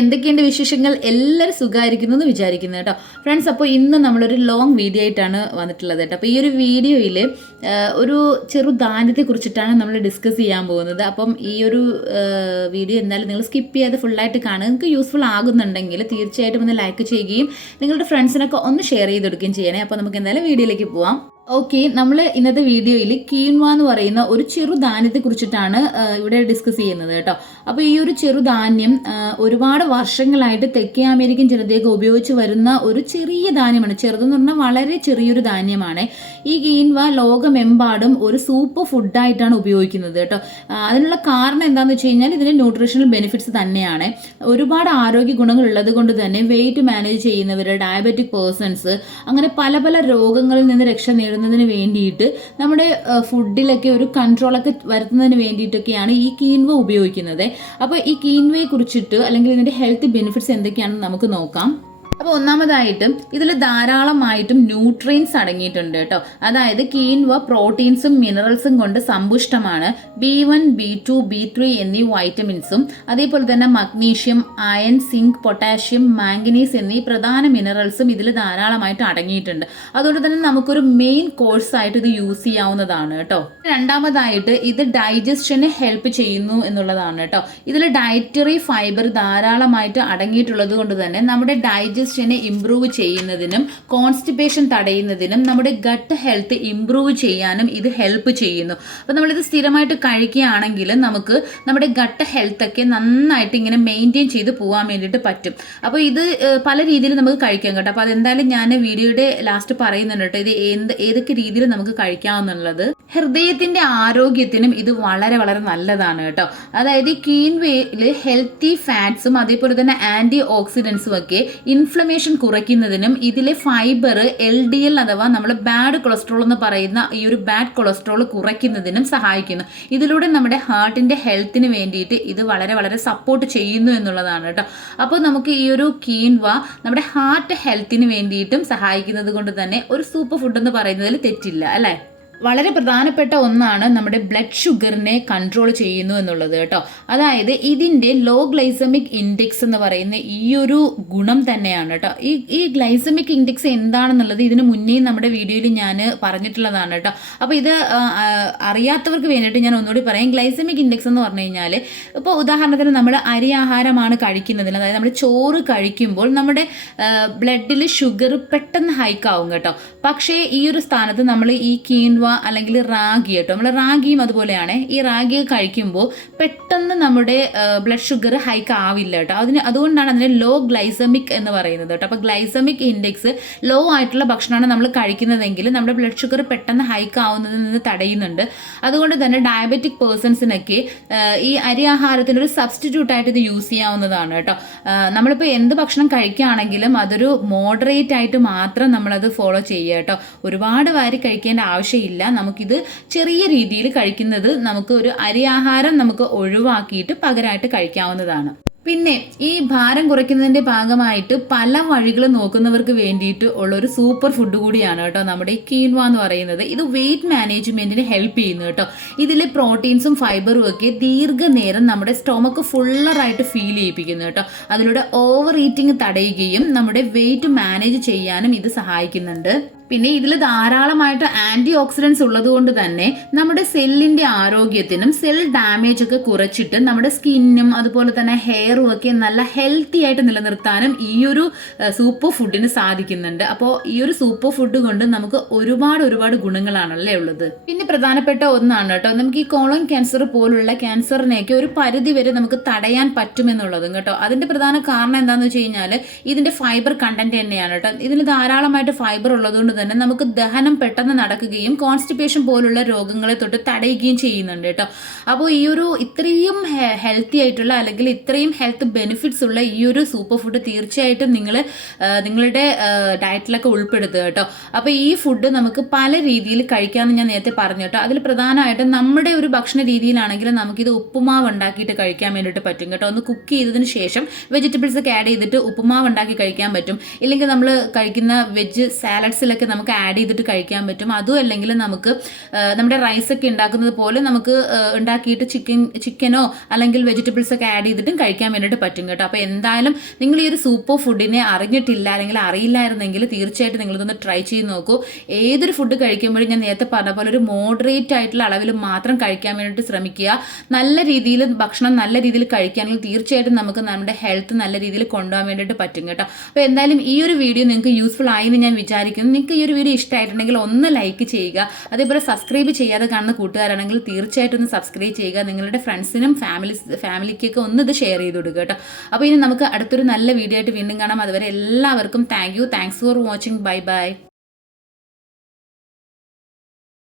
എന്തൊക്കെയുണ്ട് വിശേഷങ്ങൾ? എല്ലാവരും സുഖമായിരിക്കുന്നു എന്ന് വിചാരിക്കുന്നു കേട്ടോ. ഫ്രണ്ട്സ് അപ്പോൾ ഇന്ന് നമ്മളൊരു ലോങ് വീഡിയോ ആയിട്ടാണ് വന്നിട്ടുള്ളത് കേട്ടോ. അപ്പോൾ ഈ ഒരു വീഡിയോയിൽ ഒരു ചെറു ധാന്യത്തെ കുറിച്ചിട്ടാണ് നമ്മൾ ഡിസ്കസ് ചെയ്യാൻ പോകുന്നത്. അപ്പം ഈ ഒരു വീഡിയോ എന്തായാലും നിങ്ങൾ സ്കിപ്പ് ചെയ്യാതെ ഫുള്ളായിട്ട് കാണുക. നിങ്ങൾക്ക് യൂസ്ഫുൾ ആകുന്നുണ്ടെങ്കിൽ തീർച്ചയായിട്ടും ഒന്ന് ലൈക്ക് ചെയ്യുകയും നിങ്ങളുടെ ഫ്രണ്ട്സിനൊക്കെ ഒന്ന് ഷെയർ ചെയ്ത് കൊടുക്കുകയും ചെയ്യണേ. അപ്പോൾ നമുക്ക് എന്തായാലും വീഡിയോയിലേക്ക് പോവാം. ഓക്കെ നമ്മൾ ഇന്നത്തെ വീഡിയോയിൽ കീൻവ എന്ന് പറയുന്ന ഒരു ചെറുധാന്യത്തെ കുറിച്ചിട്ടാണ് ഇവിടെ ഡിസ്കസ് ചെയ്യുന്നത് കേട്ടോ. അപ്പോൾ ഈ ഒരു ചെറുധാന്യം ഒരുപാട് വർഷങ്ങളായിട്ട് തെക്കേ അമേരിക്കൻ ജനതയൊക്കെ ഉപയോഗിച്ച് വരുന്ന ഒരു ചെറിയ ധാന്യമാണ്. ചെറുതെന്ന് പറഞ്ഞാൽ വളരെ ചെറിയൊരു ധാന്യമാണ്. ഈ കീൻവ ലോകമെമ്പാടും ഒരു സൂപ്പർ ഫുഡായിട്ടാണ് ഉപയോഗിക്കുന്നത് കേട്ടോ. അതിനുള്ള കാരണം എന്താണെന്ന് വെച്ച് കഴിഞ്ഞാൽ ഇതിന് ന്യൂട്രീഷണൽ ബെനിഫിറ്റ്സ് തന്നെയാണ്. ഒരുപാട് ആരോഗ്യ ഗുണങ്ങൾ ഉള്ളത് കൊണ്ട് തന്നെ വെയിറ്റ് മാനേജ് ചെയ്യുന്നവർ ഡയബറ്റിക് പേഴ്സൺസ് അങ്ങനെ പല പല രോഗങ്ങളിൽ നിന്ന് രക്ഷ നേടുന്നതിന് വേണ്ടിയിട്ട് നമ്മുടെ ഫുഡിലൊക്കെ ഒരു കൺട്രോളൊക്കെ വരുത്തുന്നതിന് വേണ്ടിയിട്ടൊക്കെയാണ് ഈ കീൻവ ഉപയോഗിക്കുന്നത്. അപ്പോൾ ഈ കീൻവയെ കുറിച്ചിട്ട് അല്ലെങ്കിൽ ഇതിന്റെ ഹെൽത്ത് ബെനിഫിറ്റ്സ് എന്തൊക്കെയാണെന്ന് നമുക്ക് നോക്കാം. അപ്പോൾ ഒന്നാമതായിട്ടും ഇതിൽ ധാരാളമായിട്ടും ന്യൂട്രിയൻസ് അടങ്ങിയിട്ടുണ്ട് കേട്ടോ. അതായത് കീൻവ പ്രോട്ടീൻസും മിനറൽസും കൊണ്ട് സമ്പുഷ്ടമാണ്. B one B two B three എന്നീ വൈറ്റമിൻസും അതേപോലെ തന്നെ magnesium iron zinc potassium manganese എന്നീ പ്രധാന മിനറൽസും ഇതിൽ ധാരാളമായിട്ട് അടങ്ങിയിട്ടുണ്ട്. അതുകൊണ്ട് തന്നെ നമുക്കൊരു മെയിൻ കോഴ്സായിട്ട് ഇത് യൂസ് ചെയ്യാവുന്നതാണ് കേട്ടോ. രണ്ടാമതായിട്ട് ഇത് ഡൈജഷന് ഹെൽപ്പ് ചെയ്യുന്നു എന്നുള്ളതാണ് കേട്ടോ. ഇതിൽ ഡയറ്ററി ഫൈബർ ധാരാളമായിട്ട് അടങ്ങിയിട്ടുള്ളത് കൊണ്ട് തന്നെ നമ്മുടെ ഡൈജഷനെ ഇംപ്രൂവ് ചെയ്യുന്നതിനും കോൺസ്റ്റിപ്പേഷൻ തടയുന്നതിനും നമ്മുടെ ഗട്ട് ഹെൽത്ത് ഇംപ്രൂവ് ചെയ്യാനും ഇത് ഹെൽപ്പ് ചെയ്യുന്നു. അപ്പോൾ നമ്മളിത് സ്ഥിരമായിട്ട് കഴിക്കുകയാണെങ്കിൽ നമുക്ക് നമ്മുടെ ഗട്ട് ഹെൽത്തൊക്കെ നന്നായിട്ട് ഇങ്ങനെ മെയിന്റെയിൻ ചെയ്ത് പോകാൻ വേണ്ടിയിട്ട് പറ്റും. അപ്പോൾ ഇത് പല രീതിയിൽ നമുക്ക് കഴിക്കാം കേട്ടോ. അപ്പോൾ അതെന്തായാലും ഞാൻ വീഡിയോയുടെ ലാസ്റ്റ് പറയുന്നുണ്ട് കേട്ടോ. ഇത് എന്ത് ഏതൊക്കെ രീതിയിൽ നമുക്ക് കഴിക്കാമെന്നുള്ളത് ഹൃദയത്തിന്റെ ആരോഗ്യത്തിനും ഇത് വളരെ വളരെ നല്ലതാണ് കേട്ടോ. അതായത് ഈ കീൻവേയിൽ ഹെൽത്തി ഫാറ്റ്സും അതേപോലെ തന്നെ ആന്റി ഓക്സിഡൻസും ഒക്കെ ഇൻഫ്ലമേഷൻ കുറയ്ക്കുന്നതിനും ഇതിലെ ഫൈബർ എൽ ഡി എൽ അഥവാ നമ്മൾ ബാഡ് കൊളസ്ട്രോൾ എന്ന് പറയുന്ന ഈ ഒരു ബാഡ് കൊളസ്ട്രോൾ കുറയ്ക്കുന്നതിനും സഹായിക്കുന്നു. ഇതിലൂടെ നമ്മുടെ ഹാർട്ടിന്റെ ഹെൽത്തിന് വേണ്ടിയിട്ട് ഇത് വളരെ വളരെ സപ്പോർട്ട് ചെയ്യുന്നു എന്നുള്ളതാണ് കേട്ടോ. അപ്പോൾ നമുക്ക് ഈ ഒരു കീൻവ നമ്മുടെ ഹാർട്ട് ഹെൽത്തിന് വേണ്ടിയിട്ടും സഹായിക്കുന്നത് കൊണ്ട് തന്നെ ഒരു സൂപ്പർ ഫുഡ് എന്ന് പറയുന്നതിൽ തെറ്റില്ല അല്ലേ? വളരെ പ്രധാനപ്പെട്ട ഒന്നാണ് നമ്മുടെ ബ്ലഡ് ഷുഗറിനെ കൺട്രോൾ ചെയ്യുന്നു എന്നുള്ളത് കേട്ടോ. അതായത് ഇതിന്റെ ലോ ഗ്ലൈസമിക് ഇൻഡെക്സ് എന്ന് പറയുന്ന ഈ ഒരു ഗുണം തന്നെയാണ് കേട്ടോ. ഈ ഈ ഗ്ലൈസമിക് ഇൻഡെക്സ് എന്താണെന്നുള്ളത് ഇതിന് മുന്നേ നമ്മുടെ വീഡിയോയിൽ ഞാൻ പറഞ്ഞിട്ടുള്ളതാണ് കേട്ടോ. അപ്പോൾ ഇത് അറിയാത്തവർക്ക് വേണ്ടിയിട്ട് ഞാൻ ഒന്നുകൂടി പറയാം. ഗ്ലൈസമിക് ഇൻഡെക്സ് എന്ന് പറഞ്ഞു കഴിഞ്ഞാൽ ഇപ്പോൾ ഉദാഹരണത്തിന് നമ്മൾ അരി ആഹാരമാണ് കഴിക്കുന്നതിന് അതായത് നമ്മൾ ചോറ് കഴിക്കുമ്പോൾ നമ്മുടെ ബ്ലഡിൽ ഷുഗർ പെട്ടെന്ന് ഹൈക്കാവും കേട്ടോ. പക്ഷേ ഈ ഒരു സ്ഥാനത്ത് നമ്മൾ ഈ കീൻവ അല്ലെങ്കിൽ റാഗി കേട്ടോ. നമ്മൾ റാഗിയും അതുപോലെയാണ്. ഈ റാഗി കഴിക്കുമ്പോൾ പെട്ടെന്ന് നമ്മുടെ ബ്ലഡ് ഷുഗർ ഹൈക്ക് ആവില്ല കേട്ടോ. അതിന് അതുകൊണ്ടാണ് അതിനെ ലോ ഗ്ലൈസമിക് എന്ന് പറയുന്നത് കേട്ടോ. അപ്പോൾ ഗ്ലൈസമിക് ഇൻഡെക്സ് ലോ ആയിട്ടുള്ള ഭക്ഷണമാണ് നമ്മൾ കഴിക്കുന്നതെങ്കിൽ നമ്മുടെ ബ്ലഡ് ഷുഗർ പെട്ടെന്ന് ഹൈക്ക് ആവുന്നതിൽ നിന്ന് തടയുന്നുണ്ട്. അതുകൊണ്ട് തന്നെ ഡയബറ്റിക് പേഴ്സൺസിനൊക്കെ ഈ അരി ആഹാരത്തിന്റെ ഒരു സബ്സ്റ്റിറ്റ്യൂട്ട് ആയിട്ട് ഇത് യൂസ് ചെയ്യാവുന്നതാണ് കേട്ടോ. നമ്മളിപ്പോൾ എന്ത് ഭക്ഷണം കഴിക്കുകയാണെങ്കിലും അതൊരു മോഡറേറ്റ് ആയിട്ട് മാത്രം നമ്മളത് ഫോളോ ചെയ്യുക കേട്ടോ. ഒരുപാട് വാരി കഴിക്കേണ്ട ആവശ്യമില്ല. നമുക്കിത് ചെറിയ രീതിയിൽ കഴിക്കുന്നത് നമുക്ക് ഒരു അരി ആഹാരം നമുക്ക് ഒഴിവാക്കിയിട്ട് പകരമായിട്ട് കഴിക്കാവുന്നതാണ്. പിന്നെ ഈ ഭാരം കുറയ്ക്കുന്നതിന്റെ ഭാഗമായിട്ട് പല വഴികൾ നോക്കുന്നവർക്ക് വേണ്ടിയിട്ട് ഉള്ള ഒരു സൂപ്പർ ഫുഡ് കൂടിയാണ് കേട്ടോ നമ്മുടെ ഈ കീൻവ എന്ന് പറയുന്നത്. ഇത് വെയിറ്റ് മാനേജ്മെന്റിന് ഹെൽപ്പ് ചെയ്യുന്നു കേട്ടോ. ഇതിലെ പ്രോട്ടീൻസും ഫൈബറും ഒക്കെ ദീർഘനേരം നമ്മുടെ സ്റ്റൊമക്ക് ഫുള്ളറായിട്ട് ഫീൽ ചെയ്യിപ്പിക്കുന്നു കേട്ടോ. അതിലൂടെ ഓവർ ഈറ്റിംഗ് തടയുകയും നമ്മുടെ വെയിറ്റ് മാനേജ് ചെയ്യാനും ഇത് സഹായിക്കുന്നുണ്ട്. പിന്നെ ഇതിൽ ധാരാളമായിട്ട് ആന്റി ഓക്സിഡൻസ് ഉള്ളത് കൊണ്ട് തന്നെ നമ്മുടെ സെല്ലിന്റെ ആരോഗ്യത്തിനും സെൽ ഡാമേജ് ഒക്കെ കുറച്ചിട്ട് നമ്മുടെ സ്കിന്നും അതുപോലെ തന്നെ ഹെയറും ഒക്കെ നല്ല ഹെൽത്തി ആയിട്ട് നിലനിർത്താനും ഈ ഒരു സൂപ്പർ ഫുഡിന് സാധിക്കുന്നുണ്ട്. അപ്പോൾ ഈ ഒരു സൂപ്പർ ഫുഡ് കൊണ്ട് നമുക്ക് ഒരുപാട് ഒരുപാട് ഗുണങ്ങളാണല്ലേ ഉള്ളത്. പിന്നെ പ്രധാനപ്പെട്ട ഒന്നാണ് കേട്ടോ നമുക്ക് ഈ കോളൻ ക്യാൻസർ പോലുള്ള ക്യാൻസറിനെയൊക്കെ ഒരു പരിധി വരെ നമുക്ക് തടയാൻ പറ്റുമെന്നുള്ളതും കേട്ടോ. അതിന്റെ പ്രധാന കാരണം എന്താണെന്ന് വെച്ച് കഴിഞ്ഞാൽ ഇതിന്റെ ഫൈബർ കണ്ടന്റ് തന്നെയാണ് കേട്ടോ. ഇതിൽ ധാരാളമായിട്ട് ഫൈബർ ഉള്ളതുകൊണ്ട് തന്നെ നമുക്ക് ദഹനം പെട്ടെന്ന് നടക്കുകയും കോൺസ്റ്റിപ്പേഷൻ പോലുള്ള രോഗങ്ങളെ തൊട്ട് തടയുകയും ചെയ്യുന്നുണ്ട് കേട്ടോ. അപ്പോൾ ഈ ഒരു ഇത്രയും ഹെൽത്തി ആയിട്ടുള്ള അല്ലെങ്കിൽ ഇത്രയും ഹെൽത്ത് ബെനിഫിറ്റ്സ് ഉള്ള ഈ ഒരു സൂപ്പർ ഫുഡ് തീർച്ചയായിട്ടും നിങ്ങൾ നിങ്ങളുടെ ഡയറ്റിലൊക്കെ ഉൾപ്പെടുത്തുക കേട്ടോ. അപ്പോൾ ഈ ഫുഡ് നമുക്ക് പല രീതിയിൽ കഴിക്കാമെന്ന് ഞാൻ നേരത്തെ പറഞ്ഞു കേട്ടോ. അതിൽ പ്രധാനമായിട്ടും നമ്മുടെ ഒരു ഭക്ഷണ രീതിയിലാണെങ്കിൽ നമുക്കിത് ഉപ്പുമാവ് ഉണ്ടാക്കിയിട്ട് കഴിക്കാൻ വേണ്ടിയിട്ട് പറ്റും കേട്ടോ. ഒന്ന് കുക്ക് ചെയ്തതിന് ശേഷം വെജിറ്റബിൾസ് ഒക്കെ ആഡ് ചെയ്തിട്ട് ഉപ്പുമാവ് ഉണ്ടാക്കി കഴിക്കാൻ പറ്റും. ഇല്ലെങ്കിൽ നമ്മൾ കഴിക്കുന്ന വെജ് സാലഡ്സിലൊക്കെ ഒക്കെ നമുക്ക് ആഡ് ചെയ്തിട്ട് കഴിക്കാൻ പറ്റും. അതും അല്ലെങ്കിൽ നമുക്ക് നമ്മുടെ റൈസ് ഒക്കെ ഉണ്ടാക്കുന്നത് പോലെ നമുക്ക് ഉണ്ടാക്കിയിട്ട് ചിക്കൻ ചിക്കനോ അല്ലെങ്കിൽ വെജിറ്റബിൾസ് ഒക്കെ ആഡ് ചെയ്തിട്ടും കഴിക്കാൻ വേണ്ടിയിട്ട് പറ്റും കേട്ടോ. അപ്പോൾ എന്തായാലും നിങ്ങൾ ഈ ഒരു സൂപ്പർ ഫുഡിനെ അറിഞ്ഞിട്ടില്ല അല്ലെങ്കിൽ അറിയില്ലായിരുന്നെങ്കിൽ തീർച്ചയായിട്ടും നിങ്ങളിതൊന്ന് ട്രൈ ചെയ്ത് നോക്കൂ. ഏതൊരു ഫുഡ് കഴിക്കുമ്പോഴും ഞാൻ നേരത്തെ പറഞ്ഞ പോലെ ഒരു മോഡറേറ്റ് ആയിട്ടുള്ള അളവിൽ മാത്രം കഴിക്കാൻ വേണ്ടിയിട്ട് ശ്രമിക്കുക. നല്ല രീതിയിൽ ഭക്ഷണം നല്ല രീതിയിൽ കഴിക്കുകയാണെങ്കിൽ തീർച്ചയായിട്ടും നമുക്ക് നമ്മുടെ ഹെൽത്ത് നല്ല രീതിയിൽ കൊണ്ടുപോകാൻ വേണ്ടിയിട്ട് പറ്റും കേട്ടോ. അപ്പോൾ എന്തായാലും ഈ ഒരു വീഡിയോ നിങ്ങൾക്ക് യൂസ്ഫുൾ ആയി എന്ന് ഞാൻ വിചാരിക്കുന്നു. ഈ ഒരു വീഡിയോ ഇഷ്ടമായിട്ടുണ്ടെങ്കിൽ ഒന്ന് ലൈക്ക് ചെയ്യുക. അതേപോലെ സബ്സ്ക്രൈബ് ചെയ്യാതെ കാണുന്ന കൂട്ടുകാരാണെങ്കിൽ തീർച്ചയായിട്ടും ഒന്ന് സബ്സ്ക്രൈബ് ചെയ്യുക. നിങ്ങളുടെ ഫ്രണ്ട്സിനും ഫാമിലി ഫാമിലിക്കൊക്കെ ഒന്ന് ഇത് ഷെയർ ചെയ്ത് കൊടുക്കുക കേട്ടോ. അപ്പോൾ ഇനി നമുക്ക് അടുത്തൊരു നല്ല വീഡിയോ ആയിട്ട് വീണ്ടും കാണാം. അതുവരെ എല്ലാവർക്കും thank you thanks for watching bye bye